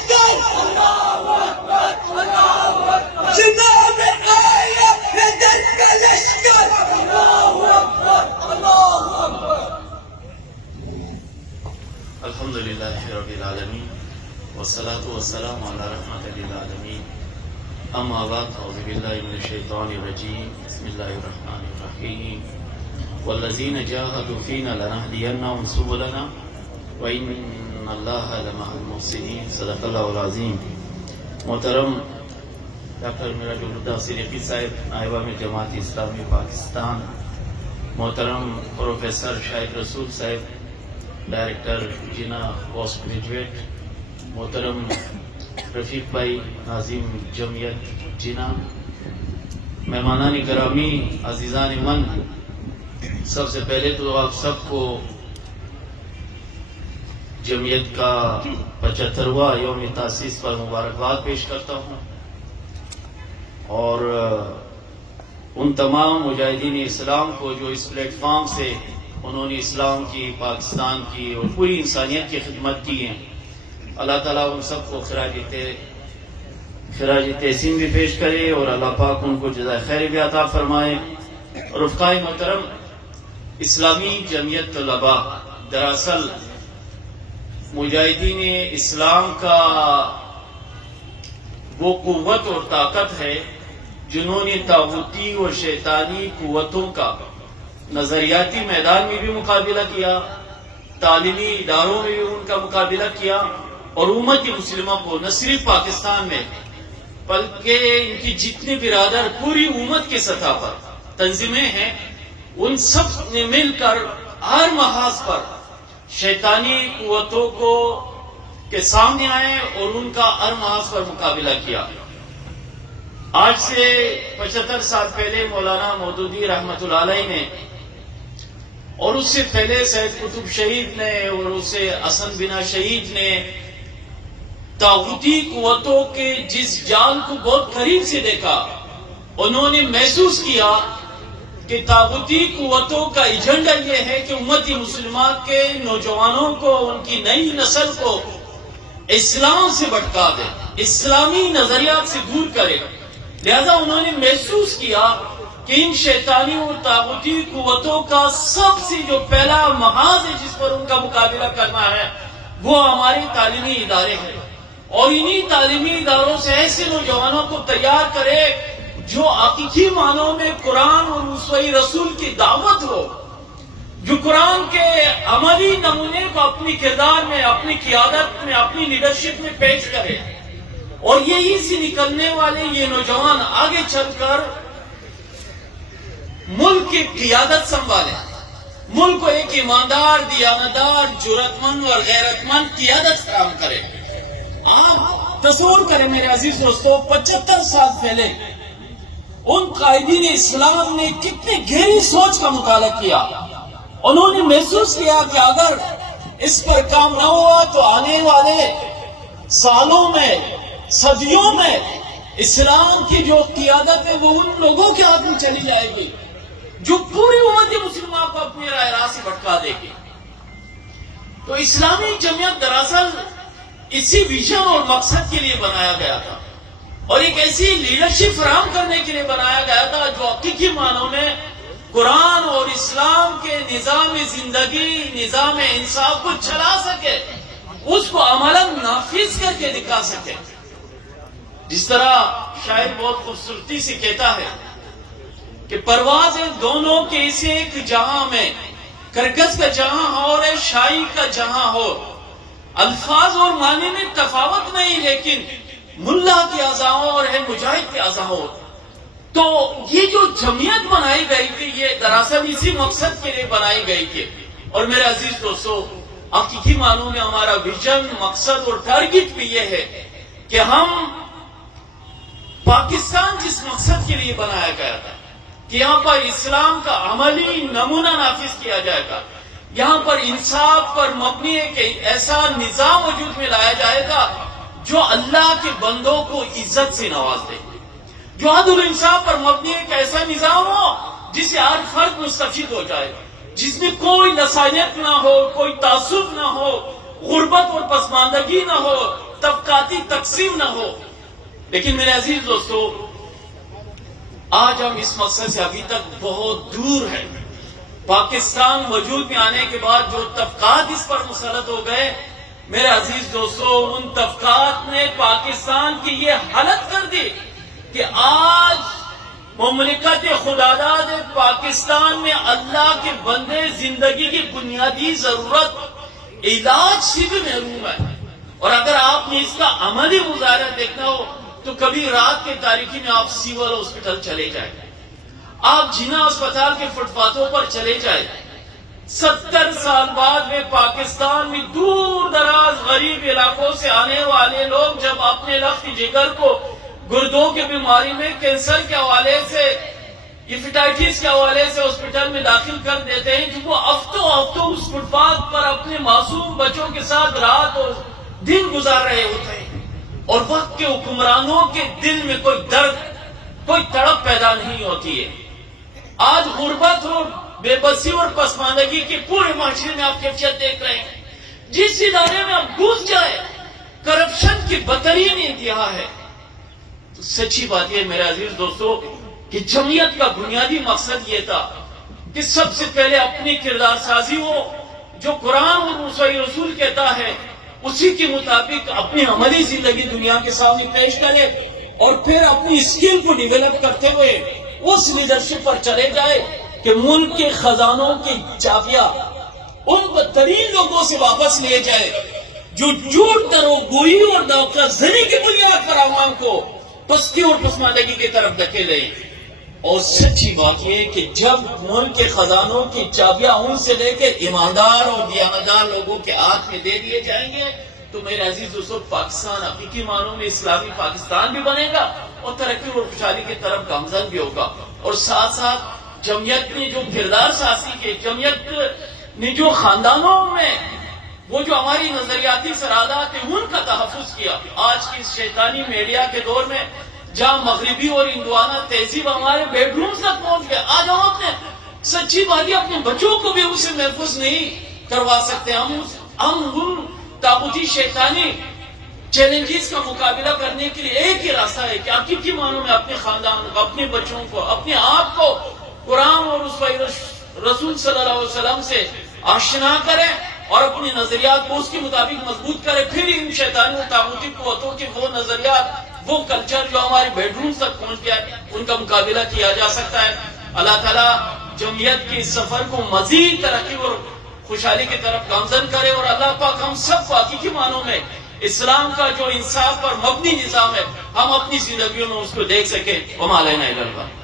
لشکر جناب آیا حیدر کا لشکر. الحمدللہ رب العالمین والصلاة والسلام علی رحمت للعالمین. اما بعد اعوذ باللہ من الشیطان الرجیم. بسم اللہ الرحمن الرحیم. والذین جاہدوا فینا لنہدینہم سبلنا وَإِنَّ اللَّهَ لَمَعَ الْمُحْسِنِينَ. صدق اللہ العظیم. محترم ڈاکٹر میراج الہدیٰ صدیقی صاحب نائب امیر جماعت اسلامی پاکستان، محترم پروفیسر شاہد رسول صاحب ڈائریکٹر جینا پوسٹ گریجویٹ، محترم رفیق بھائی ناظم جمعیت جینا، مہمانان گرامی، عزیزان من، سب سے پہلے تو آپ سب کو جمعیت کا 75واں یوم تاسیس پر مبارکباد پیش کرتا ہوں، اور ان تمام مجاہدین اسلام کو جو اس پلیٹ فارم سے انہوں نے اسلام کی، پاکستان کی اور پوری انسانیت کی خدمت کی ہیں، اللہ تعالیٰ ان سب کو خراج تحسین بھی پیش کرے اور اللہ پاک ان کو جزائے خیر بھی عطا فرمائے. رفقائے محترم، اسلامی جمعیت طلباء دراصل مجاہدین اسلام کا وہ قوت اور طاقت ہے جنہوں نے طاغوتی اور شیطانی قوتوں کا نظریاتی میدان میں بھی مقابلہ کیا، تعلیمی اداروں میں بھی ان کا مقابلہ کیا، اور امت مسلمہ کو نہ صرف پاکستان میں بلکہ ان کی جتنے برادر پوری امت کی سطح پر تنظیمیں ہیں، ان سب نے مل کر ہر محاذ پر شیطانی قوتوں کو کے سامنے آئے اور ان کا ہر محاذ پر مقابلہ کیا. آج سے 75 سال پہلے مولانا مودودی رحمت اللہ علیہ نے، اور اس سے پہلے سید قطب شہید نے، اور اس سے حسن بنا شہید نے طاغوتی قوتوں کے جس جال کو بہت قریب سے دیکھا، انہوں نے محسوس کیا کہ طاغوتی قوتوں کا ایجنڈا یہ ہے کہ امت مسلمہ کے نوجوانوں کو، ان کی نئی نسل کو اسلام سے بھٹکا دے، اسلامی نظریات سے دور کرے. لہذا انہوں نے محسوس کیا کہ ان شیطانی اور طاغوتی قوتوں کا سب سے جو پہلا محاذ ہے جس پر ان کا مقابلہ کرنا ہے، وہ ہمارے تعلیمی ادارے ہیں، اور انہی تعلیمی اداروں سے ایسے نوجوانوں کو تیار کرے جو حقیقی معنوں میں قرآن اور اسوہ رسول کی دعوت ہو، جو قرآن کے عملی نمونے کو اپنی کردار میں، اپنی قیادت میں، اپنی لیڈرشپ میں پیش کرے، اور یہی سے نکلنے والے یہ نوجوان آگے چل کر ملک کی قیادت سنبھالے، ملک کو ایک ایماندار، دیانتدار، جرأت مند اور غیرت مند قیادت فراہم کرے. آپ تصور کریں میرے عزیز دوستو، 75 سال پہلے ان قائدین اسلام نے کتنی گہری سوچ کا مطالعہ کیا. انہوں نے محسوس کیا کہ اگر اس پر کام نہ ہوا تو آنے والے سالوں میں، صدیوں میں اسلام کی جو قیادت ہے وہ ان لوگوں کے ہاتھ میں چلی جائے گی جو پوری امت مسلمہ کو اپنی راہ سے بھٹکا دے گی. تو اسلامی جمعیت دراصل اسی ویژن اور مقصد کے لیے بنایا گیا تھا، اور ایک ایسی لیڈرشپ فراہم کرنے کے لیے بنایا گیا تھا جو حقیقی معنوں میں قرآن اور اسلام کے نظام زندگی، نظام انصاف کو چلا سکے، اس کو عملاً نافذ کر کے دکھا سکے. جس طرح شاعر بہت خوبصورتی سے کہتا ہے کہ پروازیں دونوں کے اس ایک جہاں میں، کرکس کا جہاں اور ہے شاعری کا جہاں ہو، الفاظ اور معنی میں تفاوت نہیں لیکن ملا کی اذاں اور ہے مجاہد کی اذاں ہو. تو یہ جو جمعیت بنائی گئی تھی یہ دراصل اسی مقصد کے لیے بنائی گئی تھی. اور میرے عزیز دوستو، حقیقی معنوں میں ہمارا ویژن، مقصد اور ٹارگٹ بھی یہ ہے کہ ہم پاکستان جس مقصد کے لیے بنایا گیا تھا کہ یہاں پر اسلام کا عملی نمونہ نافذ کیا جائے گا، یہاں پر انصاف پر مبنی ایک ایسا نظام وجود میں لایا جائے گا جو اللہ کے بندوں کو عزت سے نواز دے، جو عدل انصاف پر مبنی ایک ایسا نظام ہو جس سے ہر فرد مستفید ہو جائے، جس میں کوئی لسانیت نہ ہو، کوئی تعصب نہ ہو، غربت اور پسماندگی نہ ہو، طبقاتی تقسیم نہ ہو. لیکن میرے عزیز دوستو، آج ہم اس مقصد سے ابھی تک بہت دور ہیں. پاکستان وجود میں آنے کے بعد جو طبقات اس پر مسلط ہو گئے، میرے عزیز دوستو، ان طبقات نے پاکستان کی یہ حالت کر دی کہ آج مملکت خداداد پاکستان میں اللہ کے بندے زندگی کی بنیادی ضرورت علاج سے بھی محروم ہے. اور اگر آپ نے اس کا عملی مظاہرہ دیکھنا ہو تو کبھی رات کے تاریکی میں آپ سیول ہاسپٹل چلے جائیں، آپ جناح اسپتال کے فٹ پاتھوں پر چلے جائیں. 70 سال بعد میں پاکستان میں دور دراز غریب علاقوں سے آنے والے لوگ جب اپنے لخت جگر کو گردوں کی بیماری میں، کینسر کے حوالے سے، ہیپیٹائٹس کے حوالے سے ہاسپٹل میں داخل کر دیتے ہیں، کہ وہ ہفتوں اس فٹ پاتھ پر اپنے معصوم بچوں کے ساتھ رات اور دن گزار رہے ہوتے ہیں، اور وقت کے حکمرانوں کے دل میں کوئی درد، کوئی تڑپ پیدا نہیں ہوتی ہے. آج غربت اور بے بسی اور پسماندگی کے پورے معاشرے میں آپ کیفیت دیکھ رہے ہیں. جس ادارے میں آپ گھس جائے، کرپشن کی بدترین انتہا ہے. تو سچی بات یہ میرے عزیز دوستو کہ جمعیت کا بنیادی مقصد یہ تھا کہ سب سے پہلے اپنی کردار سازی ہو، جو قرآن اور صحیح رسول کہتا ہے اسی کے مطابق اپنی عملی زندگی دنیا کے سامنے پیش کرے، اور پھر اپنی اسکل کو ڈیولپ کرتے ہوئے اس لیڈرشپ پر چلے جائے کہ ملک کے خزانوں کی چابیاں ان بدترین لوگوں سے واپس لے جائے جو جھوٹ، دروغگوئی اور دھوکہ زنی کی بنیاد پر عوام کو پستی اور پسماندگی کی طرف دھکیلے. اور سچی بات یہ کہ جب ملک کے خزانوں کی چابیاں ان سے لے کے ایماندار اور دیانتدار لوگوں کے ہاتھ میں دے دیے جائیں گے تو میرے عزیز دوستو، پاکستان حقیقی معنوں میں اسلامی پاکستان بھی بنے گا اور ترقی اور خوشحالی کی طرف گامزن بھی ہوگا. اور ساتھ ساتھ جمعیت نے جو کردار سازی کی، جمعیت نے جو خاندانوں میں وہ جو ہماری نظریاتی سرادات ہیں ان کا تحفظ کیا. آج کی شیطانی میڈیا کے دور میں جہاں مغربی اور ہندوانہ تہذیب ہمارے بیڈ رومز تک پہنچ گئے، آج ہم اپنے سچی بات اپنے بچوں کو بھی اسے محفوظ نہیں کروا سکتے. ہم ان طاغوتی شیطانی چیلنجز کا مقابلہ کرنے کے لیے ایک ہی راستہ ہے کہ حقیقی معنوں میں اپنے خاندان کو، اپنے بچوں کو، اپنے آپ کو قرآن اور رسول صلی اللہ علیہ وسلم سے آشنا کریں اور اپنی نظریات کو اس کے مطابق مضبوط کریں. پھر ان شیطانی اور طاغوتی قوتوں کے وہ نظریات، وہ کلچر جو ہمارے بیڈ روم تک پہنچ گیا ہے، ان کا مقابلہ کیا جا سکتا ہے. اللہ تعالیٰ جمعیت کے اس سفر کو مزید ترقی اور خوشحالی کی طرف گامزن کرے، اور اللہ پاک ہم سب کو حقیقی معنوں میں اسلام کا جو انصاف پر مبنی نظام ہے، ہم اپنی زندگیوں میں اس کو دیکھ سکیں. وما علینا الا البلاغ.